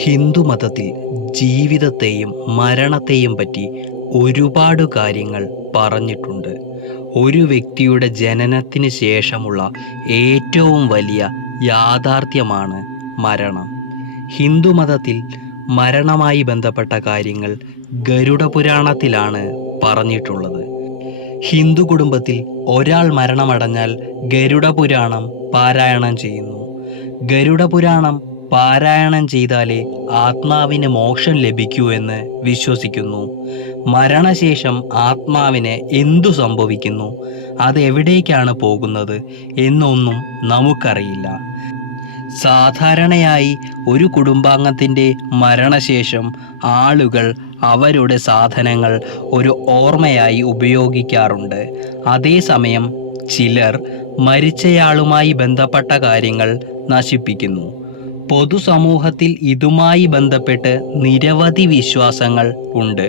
ഹിന്ദുമതത്തിൽ ജീവിതത്തെയും മരണത്തെയും പറ്റി ഒരുപാട് കാര്യങ്ങൾ പറഞ്ഞിട്ടുണ്ട്. ഒരു വ്യക്തിയുടെ ജനനത്തിന് ശേഷമുള്ള ഏറ്റവും വലിയ യാഥാർത്ഥ്യമാണ് മരണം. ഹിന്ദുമതത്തിൽ മരണമായി ബന്ധപ്പെട്ട കാര്യങ്ങൾ ഗരുഡ പുരാണത്തിലാണ് പറഞ്ഞിട്ടുള്ളത്. ഹിന്ദു കുടുംബത്തിൽ ഒരാൾ മരണമടഞ്ഞാൽ ഗരുഡ പുരാണം പാരായണം ചെയ്യുന്നു. ഗരുഡ പുരാണം പാരായണം ചെയ്താലേ ആത്മാവിന് മോക്ഷം ലഭിക്കൂ എന്ന് വിശ്വസിക്കുന്നു. മരണശേഷം ആത്മാവിന് എന്തു സംഭവിക്കുന്നു, അത് എവിടേക്കാണ് പോകുന്നത് എന്നൊന്നും നമുക്കറിയില്ല. സാധാരണയായി ഒരു കുടുംബാംഗത്തിൻ്റെ മരണശേഷം ആളുകൾ അവരുടെ സാധനങ്ങൾ ഒരു ഓർമ്മയായി ഉപയോഗിക്കാറുണ്ട്. അതേസമയം ചിലർ മരിച്ചയാളുമായി ബന്ധപ്പെട്ട കാര്യങ്ങൾ നശിപ്പിക്കുന്നു. പൊതുസമൂഹത്തിൽ ഇതുമായി ബന്ധപ്പെട്ട് നിരവധി വിശ്വാസങ്ങൾ ഉണ്ട്.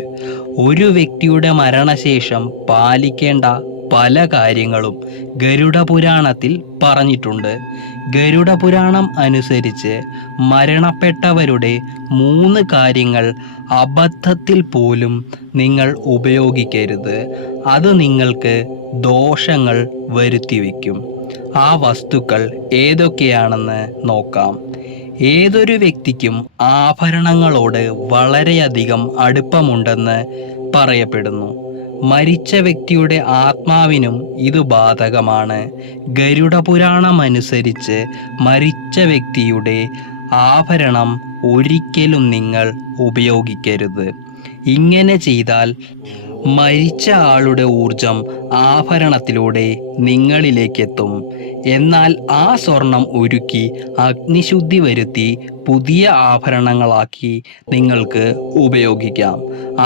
ഒരു വ്യക്തിയുടെ മരണശേഷം പാലിക്കേണ്ട പല കാര്യങ്ങളും ഗരുഡ പുരാണത്തിൽ പറഞ്ഞിട്ടുണ്ട്. ഗരുഡ പുരാണം അനുസരിച്ച് മരണപ്പെട്ടവരുടെ 3 കാര്യങ്ങൾ അബദ്ധത്തിൽ പോലും നിങ്ങൾ ഉപയോഗിക്കരുത്. അത് നിങ്ങൾക്ക് ദോഷങ്ങൾ വരുത്തിവെക്കും. ആ വസ്തുക്കൾ ഏതൊക്കെയാണെന്ന് നോക്കാം. ഏതൊരു വ്യക്തിക്കും ആഭരണങ്ങളോട് വളരെയധികം അടുപ്പമുണ്ടെന്ന് പറയപ്പെടുന്നു. മരിച്ച വ്യക്തിയുടെ ആത്മാവിനും ഇത് ബാധകമാണ്. ഗരുഡ പുരാണം അനുസരിച്ച് മരിച്ച വ്യക്തിയുടെ ആഭരണം ഒരിക്കലും നിങ്ങൾ ഉപയോഗിക്കരുത്. ഇങ്ങനെ ചെയ്താൽ മരിച്ച ആളുടെ ഊർജം ആഭരണത്തിലൂടെ നിങ്ങളിലേക്കെത്തും. എന്നാൽ ആ സ്വർണം ഉരുക്കി അഗ്നിശുദ്ധി വരുത്തി പുതിയ ആഭരണങ്ങളാക്കി നിങ്ങൾക്ക് ഉപയോഗിക്കാം.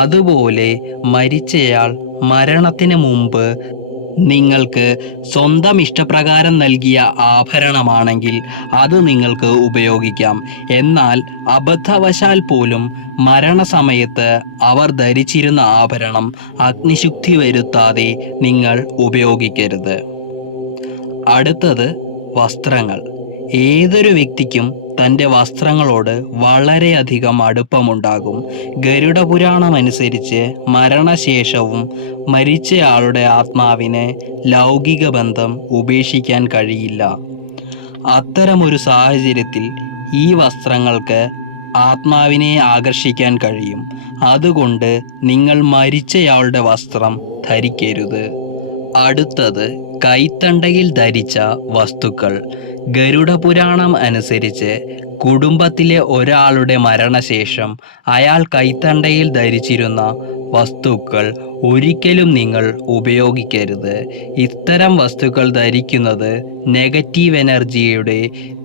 അതുപോലെ മരിച്ചയാൾ മരണത്തിന് മുമ്പ് നിങ്ങൾക്ക് സ്വന്തം ഇഷ്ടപ്രകാരം നൽകിയ ആഭരണമാണെങ്കിൽ അത് നിങ്ങൾക്ക് ഉപയോഗിക്കാം. എന്നാൽ അബദ്ധവശാൽ പോലും മരണസമയത്ത് അവർ ധരിച്ചിരുന്ന ആഭരണം അഗ്നിശുദ്ധി വരുത്താതെ നിങ്ങൾ ഉപയോഗിക്കരുത്. അടുത്തത് വസ്ത്രങ്ങൾ. ഏതൊരു വ്യക്തിക്കും തൻ്റെ വസ്ത്രങ്ങളോട് വളരെയധികം അടുപ്പമുണ്ടാകും. ഗരുഡ പുരാണം അനുസരിച്ച് മരണശേഷവും മരിച്ചയാളുടെ ആത്മാവിന് ലൗകിക ബന്ധം ഉപേക്ഷിക്കാൻ കഴിയില്ല. അത്തരമൊരു സാഹചര്യത്തിൽ ഈ വസ്ത്രങ്ങൾക്ക് ആത്മാവിനെ ആകർഷിക്കാൻ കഴിയും. അതുകൊണ്ട് നിങ്ങൾ മരിച്ചയാളുടെ വസ്ത്രം ധരിക്കരുത്. അടുത്തത് കൈത്തണ്ടയിൽ ധരിച്ച വസ്തുക്കൾ. ഗരുഡ പുരാണം അനുസരിച്ച് കുടുംബത്തിലെ ഒരാളുടെ മരണശേഷം അയാൾ കൈത്തണ്ടയിൽ ധരിച്ചിരുന്ന വസ്തുക്കൾ ഒരിക്കലും നിങ്ങൾ ഉപയോഗിക്കരുത്. ഇത്തരം വസ്തുക്കൾ ധരിക്കുന്നത് നെഗറ്റീവ് എനർജിയുടെ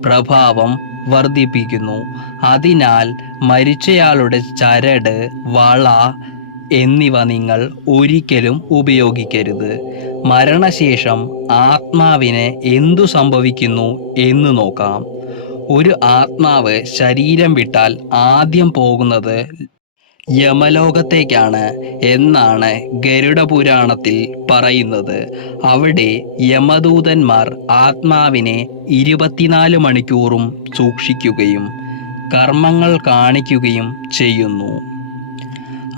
പ്രഭാവം വർദ്ധിപ്പിക്കുന്നു. അതിനാൽ മരിച്ചയാളുടെ ചരട്, വള എന്നിവ നിങ്ങൾ ഒരിക്കലും ഉപയോഗിക്കരുത്. മരണശേഷം ആത്മാവിന് എന്തു സംഭവിക്കുന്നു എന്ന് നോക്കാം. ഒരു ആത്മാവ് ശരീരം വിട്ടാൽ ആദ്യം പോകുന്നത് യമലോകത്തേക്കാണ് എന്നാണ് ഗരുഡ പുരാണത്തിൽ പറയുന്നത്. അവിടെ യമദൂതന്മാർ ആത്മാവിനെ 24 മണിക്കൂറും സൂക്ഷിക്കുകയും കർമ്മങ്ങൾ കാണിക്കുകയും ചെയ്യുന്നു.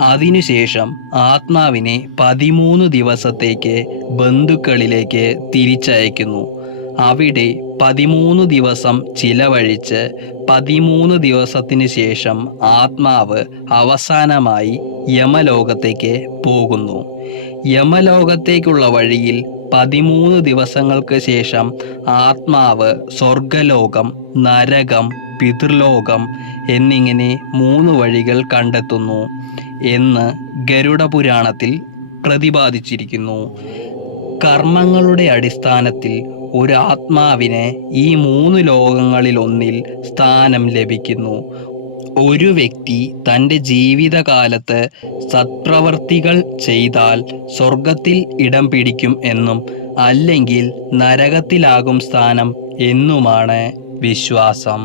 അതിനുശേഷം ആത്മാവിനെ 13 ദിവസത്തേക്ക് ബന്ധുക്കളിലേക്ക് തിരിച്ചയക്കുന്നു. അവിടെ 13 ദിവസം ചിലവഴിച്ച് 13 ദിവസത്തിന് ശേഷം ആത്മാവ് അവസാനമായി യമലോകത്തേക്ക് പോകുന്നു. യമലോകത്തേക്കുള്ള വഴിയിൽ 13 ദിവസങ്ങൾക്ക് ശേഷം ആത്മാവ് സ്വർഗലോകം, നരകം, പിതൃലോകം എന്നിങ്ങനെ 3 വഴികൾ കണ്ടെത്തുന്നു എന്ന് ഗരുഡ പുരാണത്തിൽ പ്രതിപാദിച്ചിരിക്കുന്നു. കർമ്മങ്ങളുടെ അടിസ്ഥാനത്തിൽ ഒരു ആത്മാവിന് ഈ 3 ലോകങ്ങളിലൊന്നിൽ സ്ഥാനം ലഭിക്കുന്നു. ഒരു വ്യക്തി തൻ്റെ ജീവിതകാലത്ത് സത്പ്രവർത്തികൾ ചെയ്താൽ സ്വർഗത്തിൽ ഇടം പിടിക്കും എന്നും അല്ലെങ്കിൽ നരകത്തിലാകും സ്ഥാനം എന്നുമാണ് വിശ്വാസം.